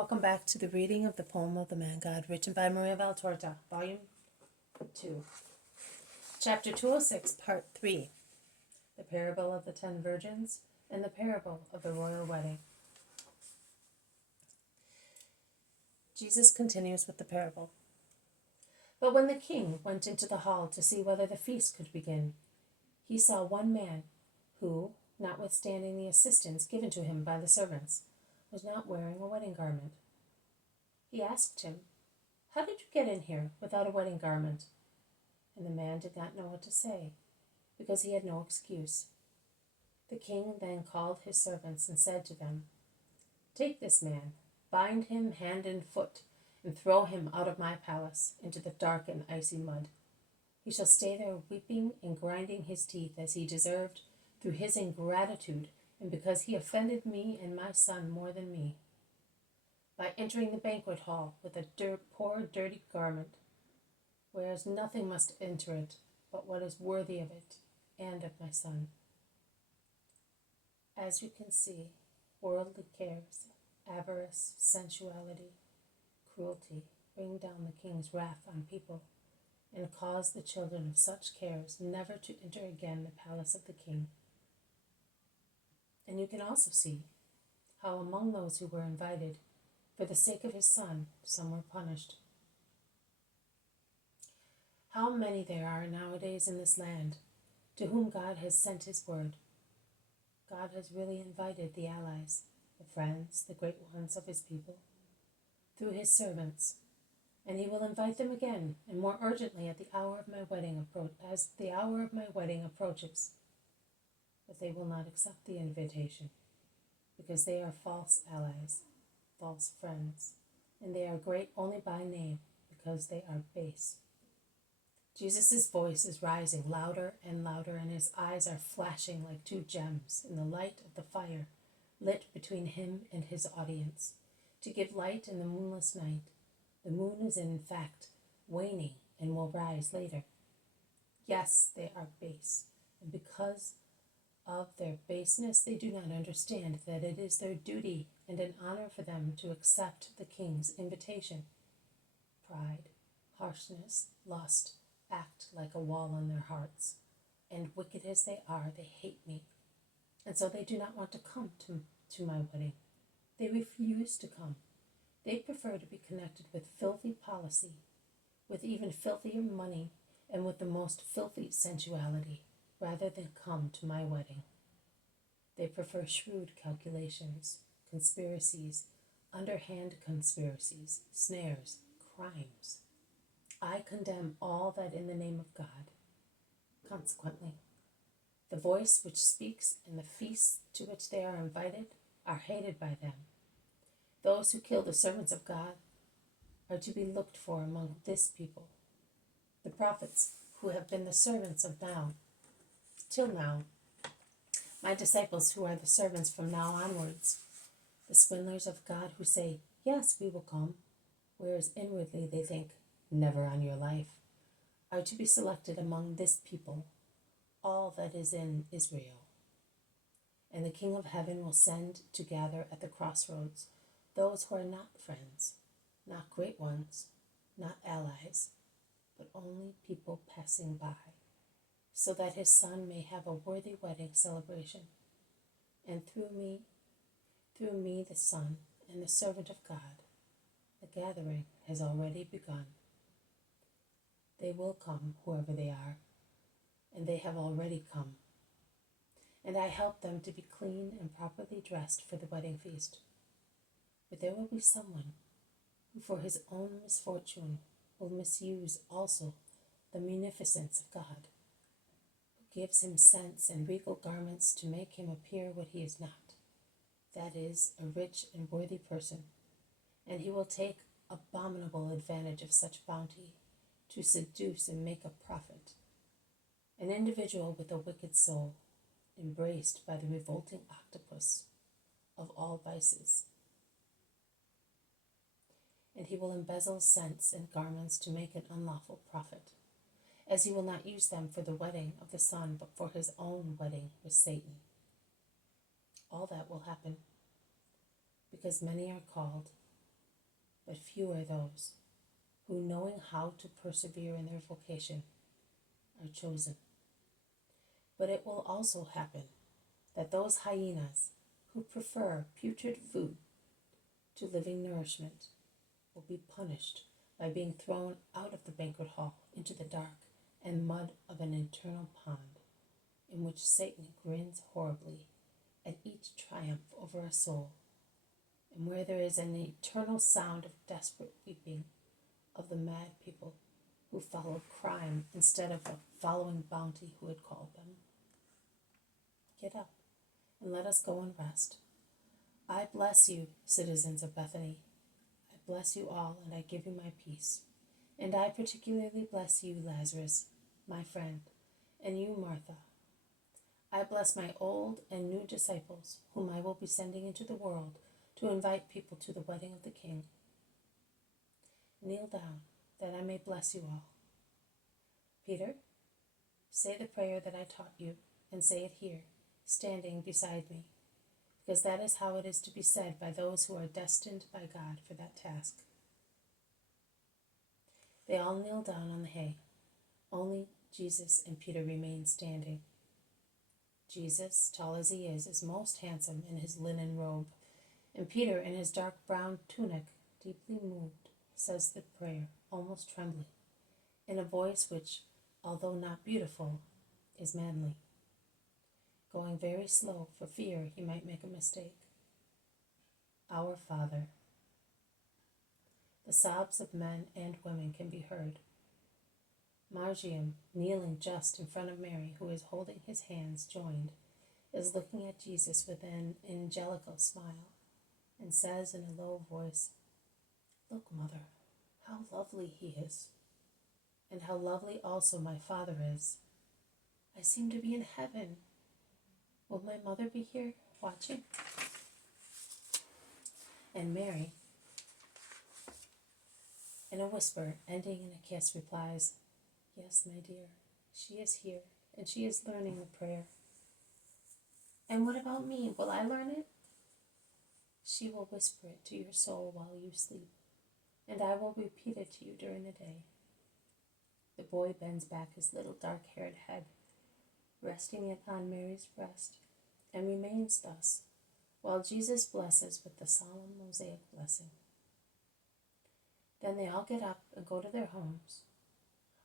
Welcome back to the reading of the poem of the Man God, written by Maria Valtorta, Volume 2. Chapter 206, Part 3. The Parable of the 10 Virgins and the Parable of the Royal Wedding. Jesus continues with the parable. But when the king went into the hall to see whether the feast could begin, he saw one man who, notwithstanding the assistance given to him by the servants, was not wearing a wedding garment. He asked him, "How did you get in here without a wedding garment?" And the man did not know what to say, because he had no excuse. The king then called his servants and said to them, "Take this man, bind him hand and foot, and throw him out of my palace into the dark and icy mud. He shall stay there weeping and grinding his teeth as he deserved through his ingratitude and because he offended me and my son more than me, by entering the banquet hall with a poor dirty garment, whereas nothing must enter it but what is worthy of it and of my son." As you can see, worldly cares, avarice, sensuality, cruelty bring down the king's wrath on people and cause the children of such cares never to enter again the palace of the king. And you can also see how among those who were invited, for the sake of his son, some were punished. How many there are nowadays in this land to whom God has sent his word. God has really invited the allies, the friends, the great ones of his people, through his servants, and he will invite them again and more urgently as the hour of my wedding approaches. But they will not accept the invitation, because they are false allies, false friends, and they are great only by name, because they are base. Jesus' voice is rising louder and louder, and his eyes are flashing like two gems in the light of the fire lit between him and his audience, to give light in the moonless night. The moon is in fact waning and will rise later. Yes, they are base, and because of their baseness, they do not understand that it is their duty and an honor for them to accept the king's invitation. Pride, harshness, lust act like a wall in their hearts, and wicked as they are, they hate me, and so they do not want to come to my wedding. They refuse to come. They prefer to be connected with filthy policy, with even filthier money, and with the most filthy sensuality, rather than come to my wedding. They prefer shrewd calculations, conspiracies, underhand conspiracies, snares, crimes. I condemn all that in the name of God. Consequently, the voice which speaks and the feasts to which they are invited are hated by them. Those who kill the servants of God are to be looked for among this people. The prophets who have been the servants of now, till now, my disciples who are the servants from now onwards, the swindlers of God who say, "Yes, we will come," whereas inwardly they think, "Never on your life," are to be selected among this people, all that is in Israel. And the King of Heaven will send to gather at the crossroads those who are not friends, not great ones, not allies, but only people passing by, so that his son may have a worthy wedding celebration. And through me the son and the servant of God, the gathering has already begun. They will come, whoever they are, and they have already come. And I help them to be clean and properly dressed for the wedding feast. But there will be someone who for his own misfortune will misuse also the munificence of God, who gives him sense and regal garments to make him appear what he is not, that is, a rich and worthy person, and he will take abominable advantage of such bounty to seduce and make a profit, an individual with a wicked soul, embraced by the revolting octopus of all vices. And he will embezzle scents and garments to make an unlawful profit, as he will not use them for the wedding of the Son, but for his own wedding with Satan. All that will happen because many are called, but few are those who, knowing how to persevere in their vocation, are chosen. But it will also happen that those hyenas who prefer putrid food to living nourishment will be punished by being thrown out of the banquet hall into the dark and mud of an eternal pond, in which Satan grins horribly at each triumph over a soul, and where there is an eternal sound of desperate weeping of the mad people who followed crime instead of following bounty who had called them. Get up and let us go and rest. I bless you, citizens of Bethany. I bless you all, and I give you my peace. And I particularly bless you, Lazarus, my friend, and you, Martha. I bless my old and new disciples, whom I will be sending into the world to invite people to the wedding of the King. Kneel down, that I may bless you all. Peter, say the prayer that I taught you, and say it here, standing beside me, because that is how it is to be said by those who are destined by God for that task. They all kneel down on the hay. Only Jesus and Peter remain standing. Jesus, tall as he is most handsome in his linen robe, and Peter, in his dark brown tunic, deeply moved, says the prayer, almost trembling, in a voice which, although not beautiful, is manly, going very slow for fear he might make a mistake. Our Father. The sobs of men and women can be heard. Margium, kneeling just in front of Mary, who is holding his hands joined, is looking at Jesus with an angelical smile, and says in a low voice, "Look, Mother, how lovely he is, and how lovely also my Father is. I seem to be in heaven. Will my mother be here watching?" And Mary, in a whisper, ending in a kiss, replies, "Yes, my dear, she is here, and she is learning the prayer." "And what about me? Will I learn it?" "She will whisper it to your soul while you sleep, and I will repeat it to you during the day." The boy bends back his little dark-haired head, resting it on Mary's breast, and remains thus, while Jesus blesses with the solemn Mosaic blessing. Then they all get up and go to their homes.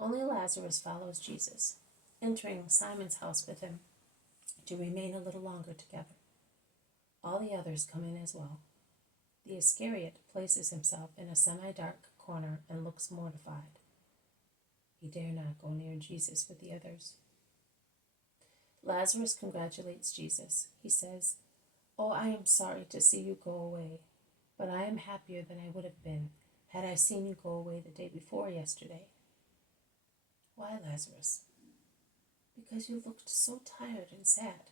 Only Lazarus follows Jesus, entering Simon's house with him to remain a little longer together. All the others come in as well. The Iscariot places himself in a semi-dark corner and looks mortified. He dare not go near Jesus with the others. Lazarus congratulates Jesus. He says, "Oh, I am sorry to see you go away, but I am happier than I would have been had I seen you go away the day before yesterday." "Why, Lazarus?" "Because you looked so tired and sad.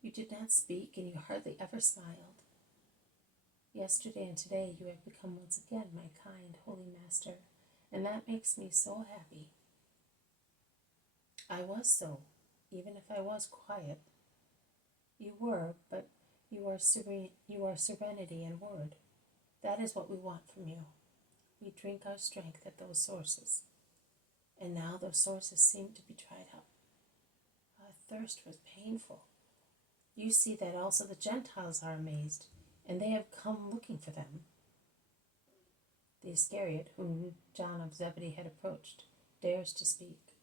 You did not speak, and you hardly ever smiled. Yesterday and today you have become once again my kind, holy master, and that makes me so happy." "I was so, even if I was quiet." "You were, but you are serene. You are serenity and word. That is what we want from you. We drink our strength at those sources, and now those sources seem to be dried up. Our thirst was painful. You see that also the Gentiles are amazed, and they have come looking for them." The Iscariot, whom John of Zebedee had approached, dares to speak.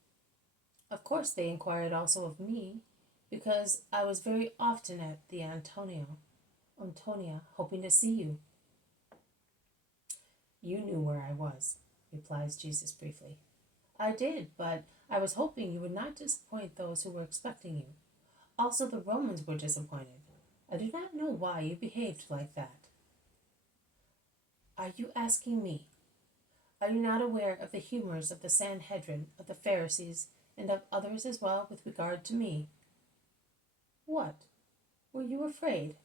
"Of course they inquired also of me, because I was very often at the Antonia, hoping to see you." "You knew where I was," replies Jesus briefly. "I did, but I was hoping you would not disappoint those who were expecting you. Also the Romans were disappointed. I do not know why you behaved like that." "Are you asking me? Are you not aware of the humors of the Sanhedrin, of the Pharisees, and of others as well with regard to me?" "What? Were you afraid?"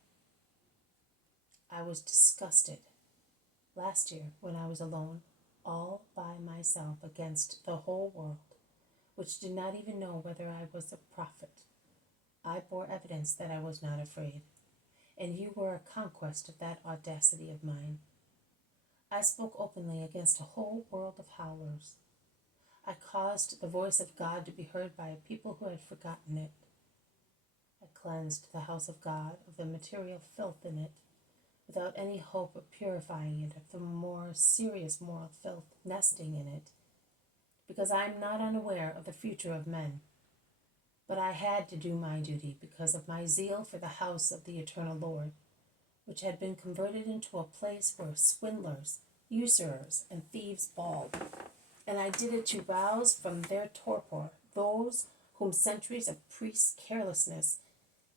"I was disgusted. Last year, when I was alone, all by myself against the whole world, which did not even know whether I was a prophet, I bore evidence that I was not afraid, and you were a conquest of that audacity of mine. I spoke openly against a whole world of howlers. I caused the voice of God to be heard by a people who had forgotten it. I cleansed the house of God of the material filth in it, without any hope of purifying it of the more serious moral filth nesting in it, because I am not unaware of the future of men. But I had to do my duty because of my zeal for the house of the eternal Lord, which had been converted into a place where swindlers, usurers, and thieves bawled. And I did it to rouse from their torpor those whom centuries of priests' carelessness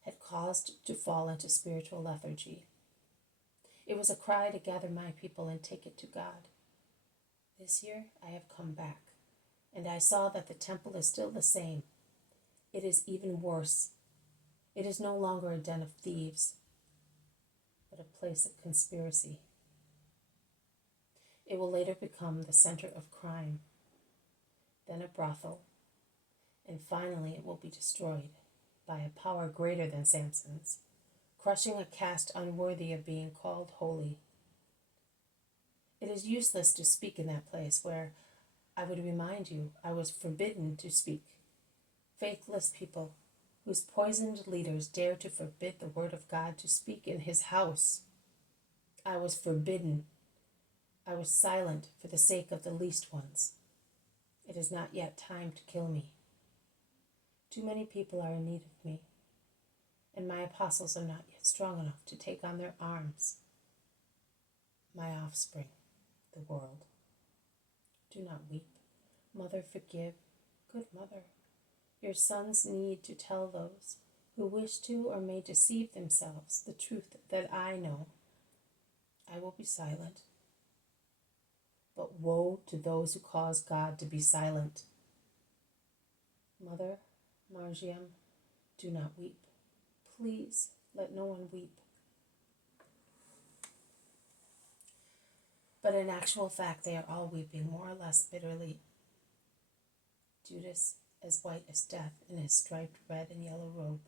had caused to fall into spiritual lethargy. It was a cry to gather my people and take it to God. This year I have come back, and I saw that the temple is still the same. It is even worse. It is no longer a den of thieves, but a place of conspiracy. It will later become the center of crime, then a brothel, and finally it will be destroyed by a power greater than Samson's, crushing a caste unworthy of being called holy. It is useless to speak in that place where, I would remind you, I was forbidden to speak. Faithless people, whose poisoned leaders dare to forbid the word of God to speak in his house. I was forbidden. I was silent for the sake of the least ones. It is not yet time to kill me. Too many people are in need of me, and my apostles are not yet strong enough to take on their arms my offspring, the world. Do not weep. Mother, forgive. Good mother, your sons need to tell those who wish to or may deceive themselves the truth that I know. I will be silent. But woe to those who cause God to be silent. Mother, Margiam, do not weep. Please let no one weep. But in actual fact, they are all weeping more or less bitterly. Judas, as white as death in his striped red and yellow robe,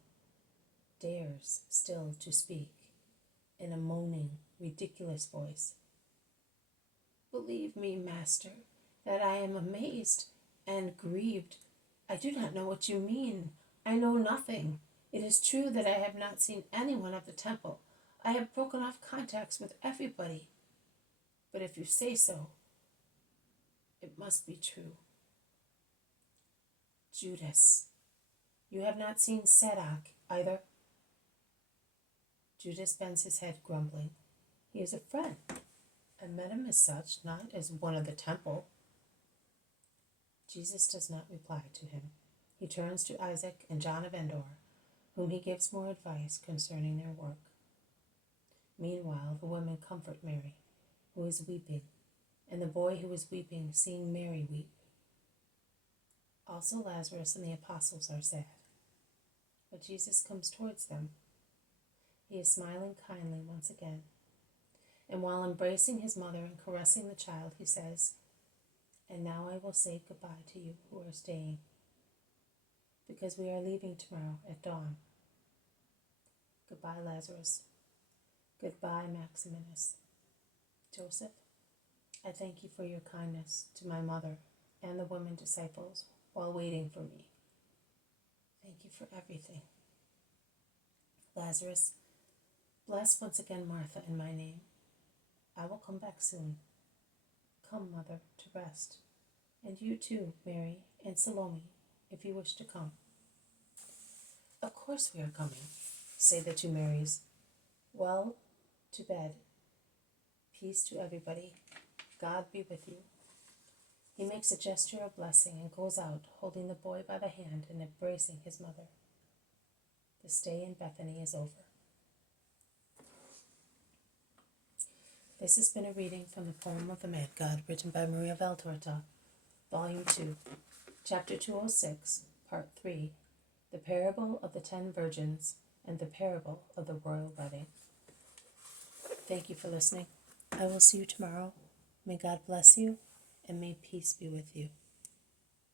dares still to speak in a moaning, ridiculous voice. Believe me, Master, that I am amazed and grieved. I do not know what you mean. I know nothing. It is true that I have not seen anyone of the temple. I have broken off contacts with everybody. But if you say so, it must be true. Judas, you have not seen Sadak either? Judas bends his head, grumbling. He is a friend. I met him as such, not as one of the temple. Jesus does not reply to him. He turns to Isaac and John of Endor, whom he gives more advice concerning their work. Meanwhile, the women comfort Mary, who is weeping, and the boy who is weeping, seeing Mary weep. Also Lazarus and the apostles are sad. But Jesus comes towards them. He is smiling kindly once again, and while embracing his mother and caressing the child, he says, "And now I will say goodbye to you who are staying, because we are leaving tomorrow at dawn. Goodbye, Lazarus. Goodbye, Maximinus. Joseph, I thank you for your kindness to my mother and the women disciples while waiting for me. Thank you for everything. Lazarus, bless once again Martha in my name. I will come back soon. Come, Mother, to rest. And you too, Mary and Salome, if you wish to come." "Of course we are coming," say the two Marys. "Well, to bed. Peace to everybody. God be with you." He makes a gesture of blessing and goes out, holding the boy by the hand and embracing his mother. The stay in Bethany is over. This has been a reading from the poem of the Mad God, written by Maria Valtorta, Volume 2, Chapter 206, Part 3, The Parable of the 10 Virgins and the Parable of the Royal Wedding. Thank you for listening. I will see you tomorrow. May God bless you, and may peace be with you.